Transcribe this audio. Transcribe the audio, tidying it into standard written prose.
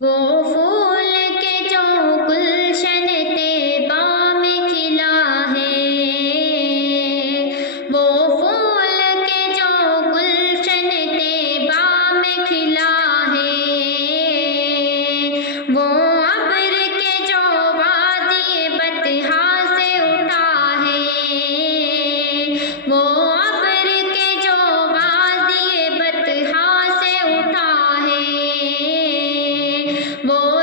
وہ پھول کے جو گلشن طیبہ میں کھلا ہے، وہ پھول کے جو گلشن طیبہ میں کھلا ہے، وہ ابر کے جو وادی بطحا سے اٹھا ہے، وہ ابر کے جو وادی بطحا سے اٹھا ہے، وہ